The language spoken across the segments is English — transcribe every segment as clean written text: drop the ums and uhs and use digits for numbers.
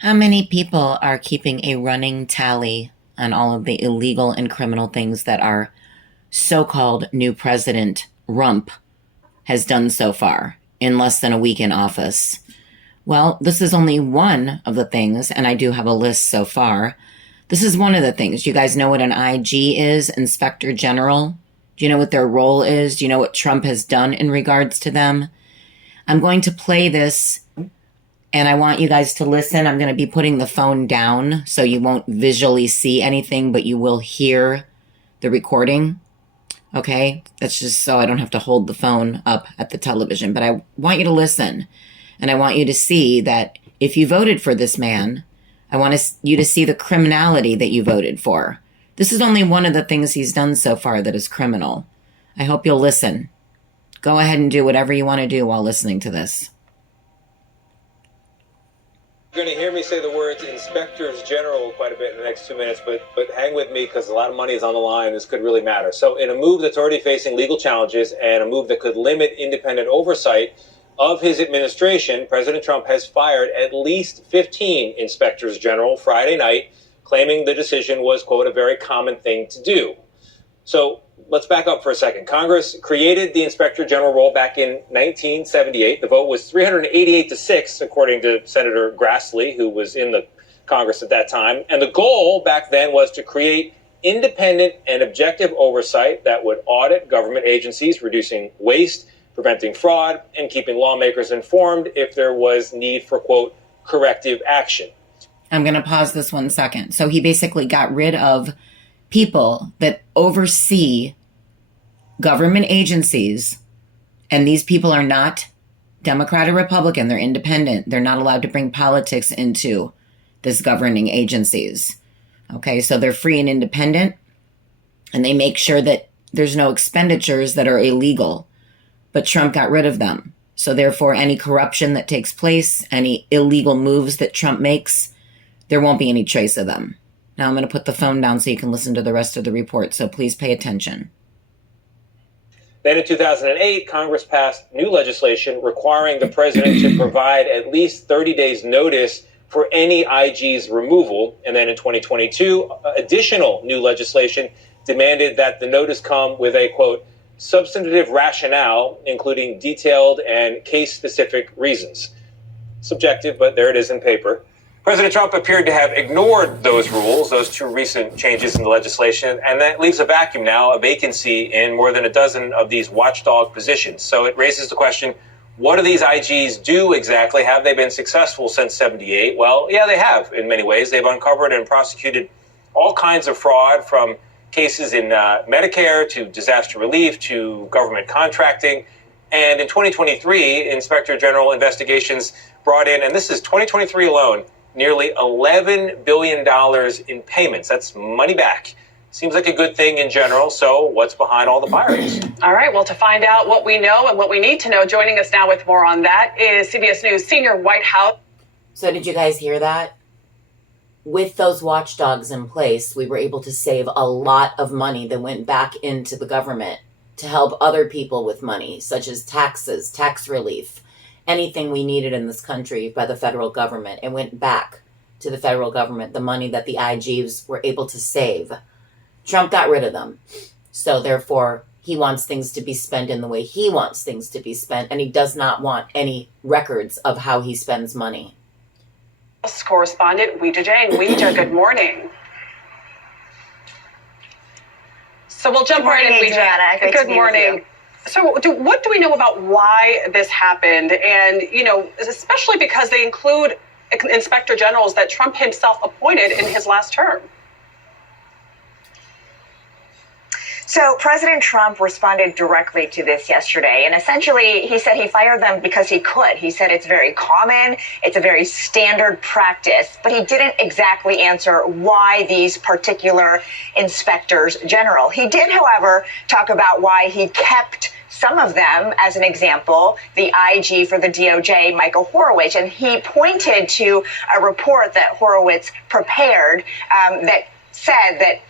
How many people are keeping a running tally on all of the illegal and criminal things that our so called new president, Rump, has done so far in less than a week in office? Well, this is only one of the things, and I do have a list so far. This is one of the things. You guys know what an IG is, Inspector General? Do you know what their role is? Do you know what Trump has done in regards to them? I'm going to play this and I want you guys to listen. I'm going to be putting the phone down so you won't visually see anything, but you will hear the recording. Okay? That's just so I don't have to hold the phone up at the television. But I want you to listen. And I want you to see that if you voted for this man, I want you to see the criminality that you voted for. This is only one of the things he's done so far that is criminal. I hope you'll listen. Go ahead and do whatever you want to do while listening to this. You're going to hear me say the words inspectors general quite a bit in the next 2 minutes, but hang with me because a lot of money is on the line. This could really matter. So in a move that's already facing legal challenges and a move that could limit independent oversight of his administration, President Trump has fired at least 15 inspectors general Friday night, claiming the decision was, quote, a very common thing to do. So let's back up for a second. Congress created the Inspector General role back in 1978. The vote was 388 to 6, according to Senator Grassley, who was in the Congress at that time. And the goal back then was to create independent and objective oversight that would audit government agencies, reducing waste, preventing fraud, and keeping lawmakers informed if there was need for, quote, corrective action. I'm going to pause this 1 second. So he basically got rid of people that oversee government agencies, and these people are not Democrat or Republican. They're independent. They're not allowed to bring politics into this governing agencies. Okay, so they're free and independent, and they make sure that there's no expenditures that are illegal. But Trump got rid of them. So therefore, any corruption that takes place, any illegal moves that Trump makes, there won't be any trace of them. Now I'm going to put the phone down so you can listen to the rest of the report. So please pay attention. Then in 2008, Congress passed new legislation requiring the president to provide at least 30 days notice for any IG's removal. And then in 2022, additional new legislation demanded that the notice come with a, quote, substantive rationale, including detailed and case-specific reasons. Subjective, but there it is in paper. President Trump appeared to have ignored those rules, those two recent changes in the legislation, and that leaves a vacuum now, a vacancy in more than a dozen of these watchdog positions. So it raises the question, what do these IGs do exactly? Have they been successful since 78? Well, yeah, they have in many ways. They've uncovered and prosecuted all kinds of fraud, from cases in Medicare to disaster relief to government contracting. And in 2023, Inspector General investigations brought in, and this is 2023 alone, nearly $11 billion in payments. That's money back. Seems like a good thing in general. So what's behind all the firings? All right. Well, to find out what we know and what we need to know, joining us now with more on that is CBS News senior White House. So did you guys hear that? With those watchdogs in place, we were able to save a lot of money that went back into the government to help other people with money, such as taxes, tax relief, anything we needed in this country by the federal government. It went back to the federal government, the money that the IGs were able to save. Trump got rid of them. So therefore, he wants things to be spent in the way he wants things to be spent, and he does not want any records of how he spends money. Correspondent Weija Jane. Weija, good morning. So we'll jump right in, Weija. Good morning. So what do we know about why this happened? And, you know, especially because they include inspector generals that Trump himself appointed in his last term. So President Trump responded directly to this yesterday, and essentially he said he fired them because he could. He said it's very common, it's a very standard practice, but he didn't exactly answer why these particular inspectors general. He did, however, talk about why he kept some of them, as an example, the IG for the DOJ, Michael Horowitz, and he pointed to a report that Horowitz prepared that said that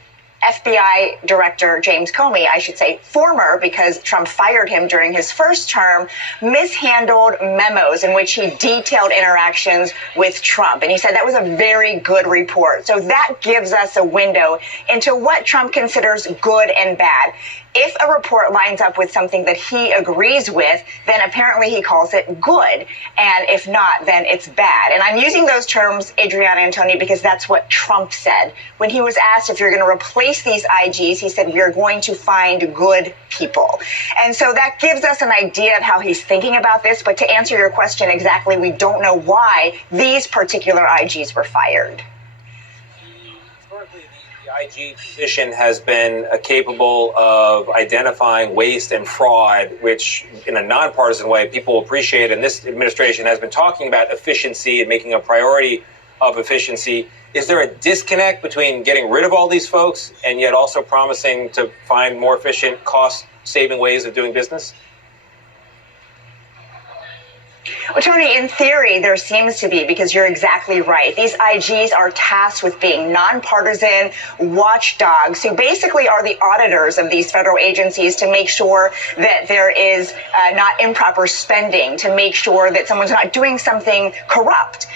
FBI Director James Comey, I should say former, because Trump fired him during his first term, mishandled memos in which he detailed interactions with Trump. And he said that was a very good report. So that gives us a window into what Trump considers good and bad. If a report lines up with something that he agrees with, then apparently he calls it good. And if not, then it's bad. And I'm using those terms, Adriana and Tony, because that's what Trump said. When he was asked if you're going to replace these IGs, he said, we're going to find good people. And so that gives us an idea of how he's thinking about this. But to answer your question exactly, we don't know why these particular IGs were fired. The IG position has been capable of identifying waste and fraud, which in a nonpartisan way people appreciate. And this administration has been talking about efficiency and making a priority of efficiency. Is there a disconnect between getting rid of all these folks and yet also promising to find more efficient, cost-saving ways of doing business? Well, Tony, in theory, there seems to be, because you're exactly right. These IGs are tasked with being nonpartisan watchdogs who basically are the auditors of these federal agencies to make sure that there is not improper spending, to make sure that someone's not doing something corrupt.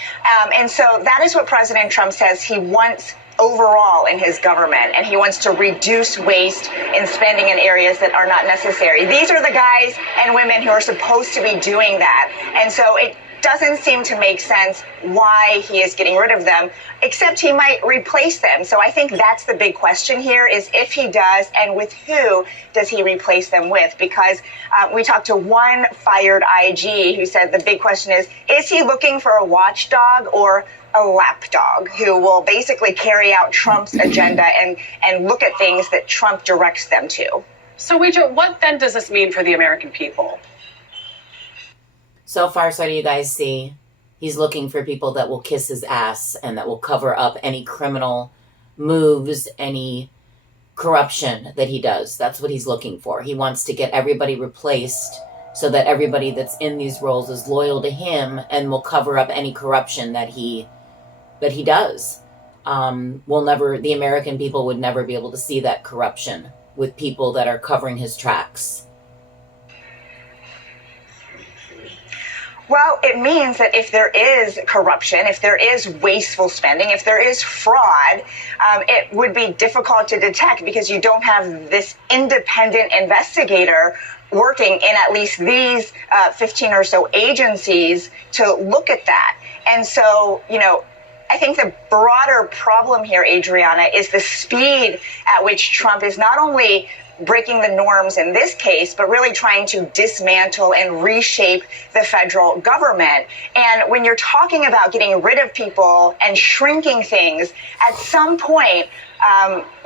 And so that is what President Trump says he wants overall in his government, and he wants to reduce waste in spending in areas that are not necessary. These are the guys and women who are supposed to be doing that. And so it doesn't seem to make sense why he is getting rid of them, except he might replace them. So I think that's the big question here, is if he does, and with who does he replace them with? Because we talked to one fired IG who said the big question is he looking for a watchdog or a lapdog who will basically carry out Trump's agenda and look at things that Trump directs them to? So, Ouija, what then does this mean for the American people? So far, so do you guys see? He's looking for people that will kiss his ass and that will cover up any criminal moves, any corruption that he does. That's what he's looking for. He wants to get everybody replaced so that everybody that's in these roles is loyal to him and will cover up any corruption that he does. The American people would never be able to see that corruption with people that are covering his tracks. Well, it means that if there is corruption, if there is wasteful spending, if there is fraud, it would be difficult to detect because you don't have this independent investigator working in at least these 15 or so agencies to look at that. And so, I think the broader problem here, Adriana, is the speed at which Trump is not only breaking the norms in this case, but really trying to dismantle and reshape the federal government. And when you're talking about getting rid of people and shrinking things, at some point,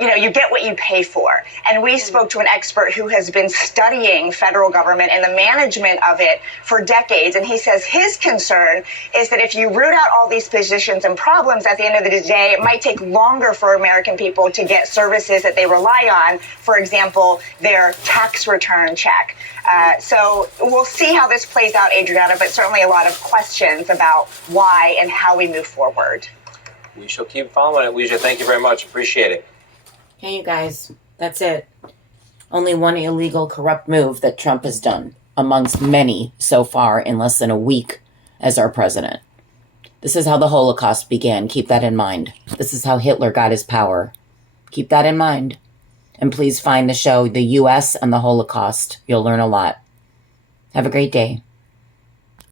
you get what you pay for. And we spoke to an expert who has been studying federal government and the management of it for decades. And he says his concern is that if you root out all these positions and problems, at the end of the day, it might take longer for American people to get services that they rely on. For example, their tax return check. So we'll see how this plays out, Adriana, but certainly a lot of questions about why and how we move forward. We shall keep following it. Ouija, thank you very much. Appreciate it. Hey, you guys, that's it. Only one illegal, corrupt move that Trump has done, amongst many so far in less than a week as our president. This is how the Holocaust began. Keep that in mind. This is how Hitler got his power. Keep that in mind. And please find the show, The U.S. and the Holocaust. You'll learn a lot. Have a great day.